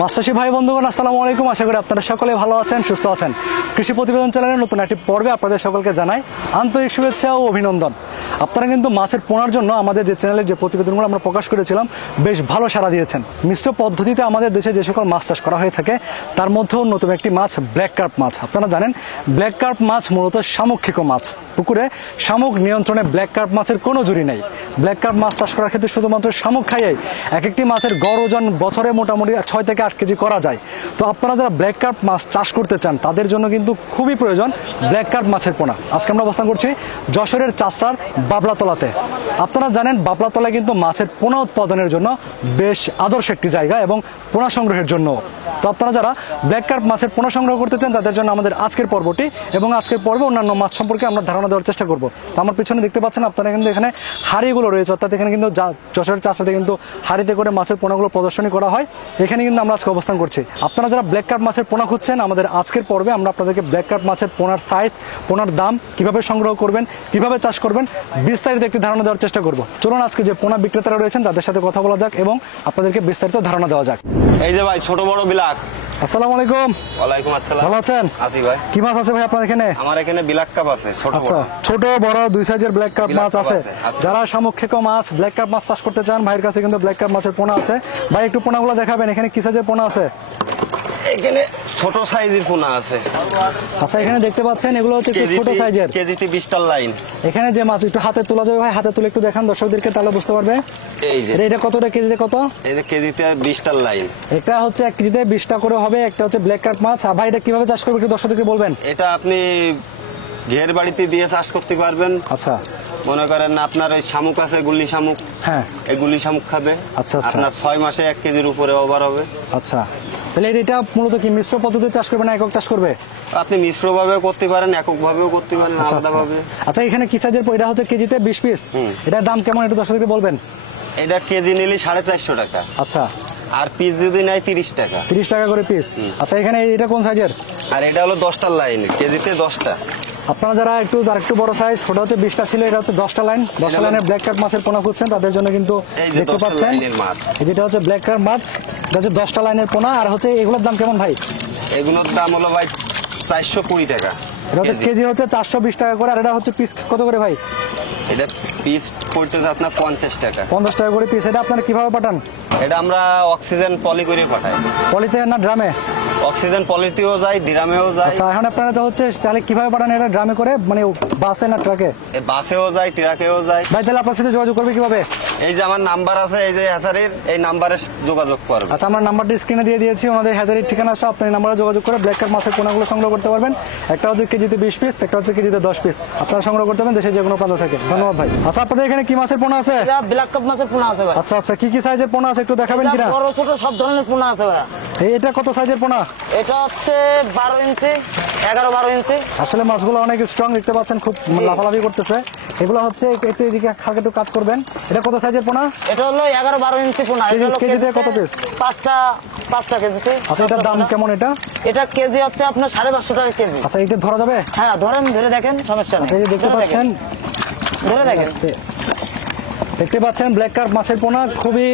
মাছচাষী ভাই বন্ধুগণ আসসালামু আলাইকুম। আশা করি আপনারা সকলে ভালো আছেন, সুস্থ আছেন। কৃষি প্রতিবেদন চ্যানেলের নতুন একটি পর্বে আপনাদের সকলকে জানাই আন্তরিক শুভেচ্ছা ও অভিনন্দন। আপনারা কিন্তু মাছের পোনার জন্য আমাদের যে চ্যানেলের যে প্রতিবেদনগুলো আমরা প্রকাশ করেছিলাম বেশ ভালো সাড়া দিয়েছেন। মিশ্র পদ্ধতিতে আমাদের দেশে যে সকল মাছ চাষ করা হয়ে থাকে তার মধ্যেও নতুন একটি মাছ ব্ল্যাক কার্প মাছ। আপনারা জানেন ব্ল্যাক কার্প মাছ মূলত শামুক মাছ। পুকুরে শামুক নিয়ন্ত্রণে ব্ল্যাক কার্প মাছের কোনো জুড়ি নেই। ব্ল্যাক কার্প মাছ চাষ করার ক্ষেত্রে শুধুমাত্র শামুক খাইয়েই এক একটি মাছের গড় ওজন বছরে মোটামুটি 6 থেকে 8 কেজি করা যায়। তো আপনারা যারা ব্ল্যাক কার্প মাছ চাষ করতে চান তাদের জন্য কিন্তু খুবই প্রয়োজন ব্ল্যাক কার্প মাছের পোনা। আজকে আমরা অবস্থান করছি যশোরের চাষটার বাবলাতলাতে। আপনারা জানেন বাবলাতলা কিন্তু মাছের পোনা উৎপাদনের জন্য বেশ আদর্শ একটি জায়গা এবং পোনা সংগ্রহের জন্য। তো আপনারা যারা ব্ল্যাক কার্প মাছের পোনা সংগ্রহ করতে চান তাদের জন্য আমাদের আজকের পর্বটি এবং আজকের পর্বে অন্যান্য মাছ সম্পর্কে আমরা ধারণা দেওয়ার চেষ্টা করব। তো আমার পিছনে দেখতে পাচ্ছেন আপনারা কিন্তু এখানে হাড়িগুলো রয়েছে, অর্থাৎ এখানে কিন্তু যশোরের চাষাতে কিন্তু হাড়িতে করে মাছের পোনাগুলো প্রদর্শনী করা হয়। এখানে কিন্তু আমরা আজকে অবস্থান করছি। আপনারা যারা ব্ল্যাক কার্প মাছের পোনা খুঁজছেন আমাদের আজকের পর্বে আমরা আপনাদেরকে ব্ল্যাক কার্প মাছের পোনার সাইজ, পোনার দাম, কিভাবে সংগ্রহ করবেন, কিভাবে চাষ করবেন বিস্তারিত একটি ধারণা দেওয়ার চেষ্টা করব। চলুন আজকে যে পোনা বিক্রেতারা রয়েছেন তাদের সাথে কথা বলা যাক এবং আপনাদেরকে বিস্তারিত ধারণা দেওয়া যাক। এই যে ভাই ছোট বড় বিলাক। আসসালামু আলাইকুম। ওয়ালাইকুম আসসালাম। ভালো আছেন? আছি ভাই। কি মাছ আছে ভাই আপনার এখানে? আমার এখানে ব্ল্যাক কাপ আছে, ছোট বড়। আচ্ছা, ছোট বড় দুই সাইজের ব্ল্যাক কাপ মাছ আছে। যারা শামুক মাছ ব্ল্যাক কাপ মাছ চাষ করতে চান ভাইয়ের কাছে কিন্তু ব্ল্যাক কাপ মাছের পোনা আছে। ভাই একটু পোনাগুলো দেখাবেন, এখানে কি সাইজের পোনা আছে? এখানে ছোট সাইজের পোনা আছে। আচ্ছা, এখানে দেখতে পাচ্ছেন এগুলো হচ্ছে ছোট সাইজের, কেজিতে 20 টার লাইন। এখানে যে মাছ একটু হাতে তোলা যাবে ভাই, হাতে তুলে একটু দেখান দর্শকদেরকে, তাহলে বুঝতে পারবে। এই যে এটা কতটা কেজিতে কত? এই যে কেজিতে 20 টার লাইন। এটা হচ্ছে 1 কেজিতে 20 টা করে হবে। একটা হচ্ছে ব্ল্যাক কাপ মাছ। আর ভাই এটা কিভাবে চাষ করবে একটু দর্শকদেরকে বলবেন। এটা আপনি ঘের বাড়িতে দিয়ে চাষ করতে পারবেন। আচ্ছা, মনে করেন আপনার ওই শামুক আছে, গুল্লি শামুক। হ্যাঁ, এই গুল্লি শামুক খাবে। আচ্ছা, আপনার 6 মাসে 1 কেজির উপরে ওভার হবে। আচ্ছা, তাহলে এটা মূলত কি মিশ্র পদ্ধতিতে চাষ করবে না একক চাষ করবে? আপনি মিশ্র ভাবেও করতে পারেন, একক ভাবেও করতে পারেন, আলাদা ভাবে। আচ্ছা, এখানে কি সাইজের? এটা হচ্ছে কেজিতে 20 পিস। এটার দাম কেমন একটু দর্শকদেরকে বলবেন। এটা কেজি নিলে 450 টাকা। আচ্ছা, আর পিস যদি নেয় 30 টাকা। 30 টাকা করে পিস। আচ্ছা, এখানে এটা কোন সাইজের? আর এটা হলো 10টার লাইন, কেজিতে 10টা। আপনারা যারা একটু বড় সাইজ, ছোট হচ্ছে 20টা ছিল, এটা হচ্ছে 10টা লাইন। 10টা লাইনের ব্ল্যাক কার্প মাছের পোনা খুঁজছেন তাদের জন্য কিন্তু দেখতে পাচ্ছেন যেটা হচ্ছে ব্ল্যাক কার্প মাছ, এটা হচ্ছে 10টা লাইনের পোনা। আর হচ্ছে এগুলোর দাম কেমন ভাই? এগুলোর দাম হলো ভাই 420 টাকা। এটা হচ্ছে কেজি হচ্ছে 420 টাকা করে। আর এটা হচ্ছে পিস কত করে ভাই? এটা পিস পড়তেছে আপনার 50 টাকা। 50 টাকা করে পিস। এটা আপনারা কিভাবে পাঠান? এটা আমরা অক্সিজেন পলি করে পাঠাই। পলিতে না ড্রামে? অক্সিজেন পলিতেও যায়, ড্রামেও যায়। আচ্ছা, এখন আপনারা তো হচ্ছে তাহলে কিভাবে পাঠান এটা? ড্রামে করে, মানে বাসে না ট্রাকে? বাসেও যায়, ট্রাকেও যায়। ভাই তাহলে আপনার সাথে যোগাযোগ করবে কিভাবে? এই যে আমার নাম্বার আছে, এই যে হ্যাচারির, এই নাম্বারে যোগাযোগ করবে। আচ্ছা, আমরা নাম্বারটি স্ক্রিনে দিয়ে দিয়েছি, ওনাদের হ্যাচারির ঠিকানা সহ আপনি নাম্বারে যোগাযোগ করে ব্ল্যাক কার্প মাছের পোনাগুলো সংগ্রহ করতে পারবেন। একটা হচ্ছে কেজিতে 20 পিস, একটা হচ্ছে কেজিতে 10 পিস। আপনারা সংগ্রহ করতে পারবেন দেশের যে কোনো প্রান্ত থেকে। ধন্যবাদ ভাই। আচ্ছা, আপনাদের এখানে কি মাছের পোনা আছে? ব্ল্যাক কাপ মাছের পোনা আছে ভাই। আচ্ছা আচ্ছা, কি সাইজের পোনা আছে একটু দেখাবেন কিনা? বড় ছোট সব ধরনের পোনা আছে ভাই। এটা কত সাইজের পোনা? এটা হচ্ছে 12 ইঞ্চি, 11-12 ইঞ্চি। আসলে মাছগুলো অনেক স্ট্রং, দেখতে পাচ্ছেন খুব লাফালাফি করতেছে। এগুলো হচ্ছে একটু এদিকে হালকা একটু কাট করবেন। এটা কত সাইজের পোনা? এটা হলো 11-12 ইঞ্চি পোনা। এটা হলো কেজিতে কত পিস? 5টা কেজিতে। আচ্ছা, এটার দাম কেমন? এটা কেজি হচ্ছে আপনার 550 টাকা কেজি। আচ্ছা, এটা ধরা যাবে? হ্যাঁ, ধরে দেখেন, সমস্যা নেই। এই যে দেখতে পাচ্ছেন, ধরে দেখেন, দেখতে পাচ্ছেন ব্ল্যাক কার্প মাছের পোনা, খুবই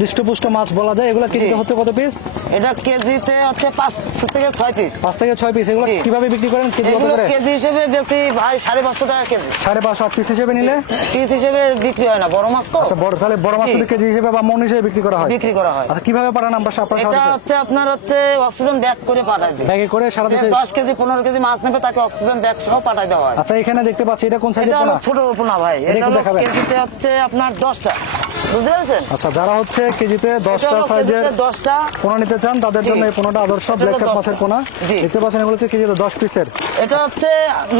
হৃষ্টপুষ্ট মাছ বলা যায়। এগুলো কেজিতে হচ্ছে কত পিস? এটা কেজিতে হচ্ছে 5 থেকে 6 পিস। 5 থেকে 6 পিস। এগুলো কিভাবে বিক্রি করেন? কেজি কত করে? কেজি হিসেবে বেশি ভাই 550 টাকা কেজি। 550। পিস হিসেবে নিলে? পিস হিসেবে বিক্রি হয় না, বড় মাছ তো। আচ্ছা, তাহলে বড় মাছ কেজি হিসেবে বা মন হিসেবে বিক্রি করা হয়? আচ্ছা, কিভাবে পাঠান আমরা? এটা হচ্ছে আপনার অক্সিজেন ব্যাগ করে পাঠাই দেয়। ব্যাগে করে সারা দেশে 10 কেজি 15 কেজি মাছ নেবে তাকে অক্সিজেন ব্যাগ সহ পাঠাই দেওয়া হয়। আচ্ছা, এখানে দেখতে পাচ্ছি এটা কোন সাইজের পোনা? এটা ছোট পোনা ভাই। এটা কেজিতে হচ্ছে আপনার 10টা, বুঝতে পারছেন? আচ্ছা, যারা হচ্ছে কেজিতে 10টা সাইজের 10টা পোনা নিতে চান তাদের জন্য এই পোনাটা আদর্শ ব্ল্যাক কার্প মাছের পোনা। দেখতে পাচ্ছেন এগুলো হচ্ছে কেজিতে 10 পিসের। এটা হচ্ছে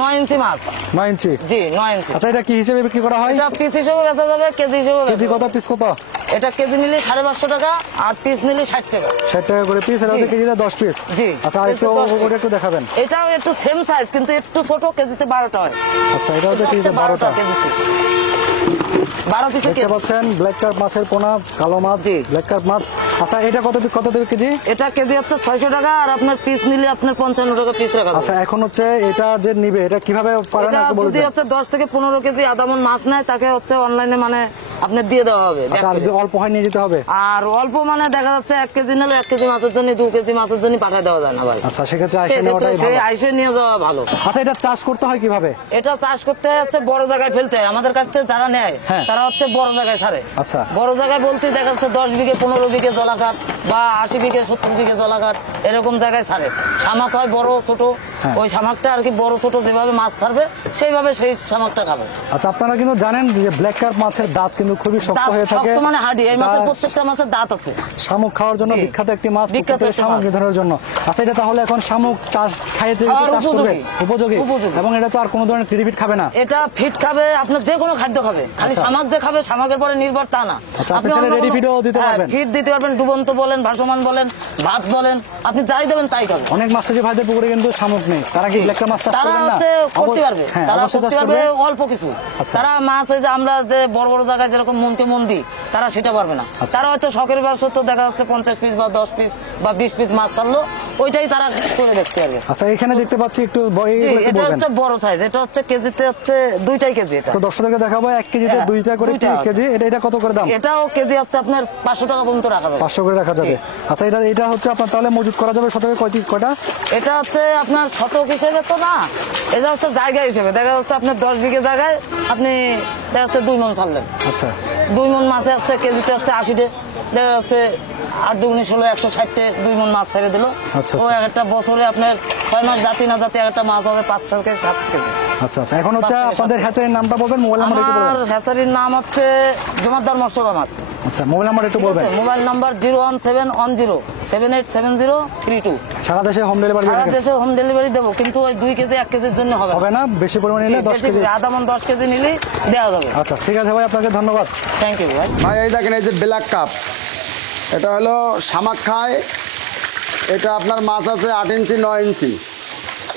9 ইঞ্চি মাছ। 9 ইঞ্চি? জি, 9 ইঞ্চি। আচ্ছা, এটা কি হিসেবে বিক্রি করা হয়? এটা পিস হিসেবে বেচা যাবে, কেজি হিসেবে। কেজি কত, পিস কত? এটা কেজি নিলে 550 টাকা আর পিস নিলে 60 টাকা। 60 টাকা করে পিস। এটা হচ্ছে কেজিতে 10 পিস। জি। আচ্ছা, আর একটু দেখাবেন। এটাও একটু সেম সাইজ কিন্তু একটু ছোট, কেজিতে 12টা হয়। আচ্ছা, এটা হচ্ছে কেজিতে 12টা কেজিতে 12 পিসের দেখতে পাচ্ছেন ব্ল্যাক কার্প মাছের পোনা, কালো মাছ, ব্ল্যাক কার্প মাছ। আচ্ছা, এটা কত দেবে কেজি? এটা কেজি হচ্ছে 600 টাকা আর আপনার পিস নিলে আপনার 55 টাকা পিস রাখা যাবে। আচ্ছা, এখন হচ্ছে এটা যে নিবে এটা কিভাবে পারেন একটু বলুন। যদি হচ্ছে 10 থেকে 15 কেজি আদামন মাছ নেয় তাকে হচ্ছে অনলাইনে মানে আপনার দিয়ে দেওয়া হবে back আচ্ছা, আর করে। যদি অল্প হয় নিয়ে যেতে হবে? আর অল্প মানে দেখা যাচ্ছে 1 কেজি নিলে 1 কেজি মাছের জন্য 2 কেজি মাছের জন্য পাঠিয়ে দেওয়া যায় না ভাই। আচ্ছা, সেক্ষেত্রে আইসে সেক্ষেত্রে নেওয়াটাই সেই ভালো। আইসে নিয়ে যাওয়া ভালো। আচ্ছা, এটা চাষ করতে হয় কিভাবে? এটা চাষ করতে হচ্ছে বড় জায়গায় ফেলতে হয়। আমাদের কাছ থেকে যারা নেয় হ্যাঁ। তারা হচ্ছে বড় জায়গায় ছাড়ে। আচ্ছা। বড় জায়গায় বলতে দেখা যাচ্ছে 10 বিঘে 15 বিঘে জলাকার বা 80 বিঘে 70 বিঘে জলাকার এরকম জায়গায় ছাড়ে। শামাক হয় বড় ছোট, হ্যাঁ। ওই শামাকটা আর কি বড় ছোট যেভাবে মাছ ছাড়বে সেইভাবে সেই শামাকটা খাবে। আচ্ছা, আপনারা কিন্তু জানেন যে ব্ল্যাক কার্প মাছের দাঁত কিন্তু খুবই শক্ত দাঁত হয়ে থাকে। শক্ত মানে হাডি, এই মাছের দাঁত- প্রত্যেকটা মাছের দাঁত আছে। শামুক খাওয়ার জন্য জি। বিখ্যাত একটি মাছ, বিখ্যাত প্রকৃতির একটা শামুক মাছ। নিধনের জন্য। আচ্ছা, এটা তাহলে এখন শামুক চাষ খাইতে আর চাষ করবে? উপযোগী। উপযোগী। এবং এটা তো আর কোনো ধরনের ক্রিডিফিট খাবে না? এটা ফিট খাবে, আপনার যে কোনো খাদ্য খাবে, খালি আচ্ছা। শামাক যে খাবে শামাকের পরে নির্ভর তা না। আচ্ছা, আপনি চাইলে ready feed ও দিতে পারবেন? ফিট দিতে পারবেন, ডুবন্ত বলেন, ভাসমান বলেন, ভাত বলেন, আপনি যাই দেবেন তাই খাবে। অনেক মাছচাষী ভাইদের পুকুরে কিন্তু শামুক নেই, তারা কি ব্ল্যাক কার্প মাছ চাষ তারা করবেন না? হচ্ছে করতে পারবে, হ্যাঁ, তারা অবশ্যই চাষ করতে পারবে করবে। অল্প কিছু। আচ্ছা। তারা মাছ এই যে আমরা যে বড় বড় জায়গায় যেরকম মনকে মন দিই, তারা সেটা পারবে না। আচ্ছা। তারা হয়তো শখের ব্যবসা তো দেখা যাচ্ছে 50 পিস বা 10 পিস বা 20 পিস মাছ ছাড়লো, ওইটাই তারা করে দেখতে পারবে। আচ্ছা, এখানে দেখতে পাচ্ছি একটু জি, এইগুলো একটু এটা বলবেন। হচ্ছে বড় সাইজ, এটা হচ্ছে কেজিতে হচ্ছে 2টাই কেজি। এটা তো দর্শকদেরকে দেখাবো 1 কেজিতে হ্যাঁ, 2টা করে দুইটা। কেজি। এটা কত করে দাম? এটাও কেজি হচ্ছে আপনার 500 টাকা পর্যন্ত রাখা যাবে। 500 করে রাখা যাবে। জি। আচ্ছা, এটা হচ্ছে আপনার তাহলে মজুত করা যাবে শতকে কয়টা? এটা হচ্ছে আপনার শতক হিসেবে তো না, এটা হচ্ছে জায়গা হিসেবে। দেখা যাচ্ছে আপনার 10 বিঘে জায়গায় আপনি দেখা যাচ্ছে 2 মন ছাড়লেন, আচ্ছা, 2 মন মাছে হচ্ছে কেজিতে হচ্ছে 80 দেখা যাচ্ছে 8 দুগুণে 16 160 2 মন মাছ ছেড়ে দিল। আচ্ছা, ও আচ্ছা। একটা বছরে আপনার 6 মাস জাতি না জাতি একটা মাছ হবে 5 থেকে 7 কেজি। আচ্ছা, আচ্ছা। এখন হচ্ছে 5 থেকে 7 আপনাদের হ্যাচারির নামটা বলবেন, মোবাইল নাম্বার একটু আমার বলবেন। হ্যাচারির নাম হচ্ছে জমাদ্দার মৎস্য খামার। আচ্ছা, মোবাইল নাম্বার একটু বলবেন। Mobile number 01710787032। সারা দেশে হোম ডেলিভারি সারা দেশে হোম ডেলিভারি দেবো, কিন্তু ওই 2 কেজি 1 কেজির জন্য হবে না। হবে না, বেশি পরিমাণে নিলে 10 কেজি। আধা মন 10 কেজি নিলে দেওয়া যাবে। আচ্ছা, ঠিক আছে ভাই, আপনাকে ধন্যবাদ। থ্যাংক ইউ ভাই। ভাই এই দেখেন, এই যে ব্ল্যাক কাপ, এটা হলো শামাক খায়। এটা আপনার মাছ আছে 8 ইঞ্চি 9 ইঞ্চি।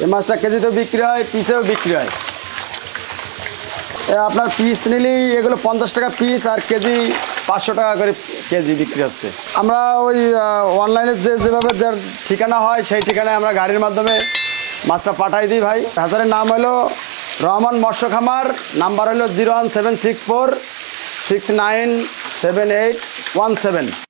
এই মাছটা কেজিতেও বিক্রি হয়, পিসেও বিক্রি হয়। আপনার পিস নিলেই এগুলো 50 টাকা পিস, আর কেজি 500 টাকা করে কেজি বিক্রি হচ্ছে। আমরা ওই অনলাইনে যেভাবে যার ঠিকানা হয় সেই ঠিকানায় আমরা গাড়ির মাধ্যমে মাছটা পাঠাই দিই ভাই। হাজারের নাম হলো রহমান মৎস্য খামার, নাম্বার হলো 01764 697817।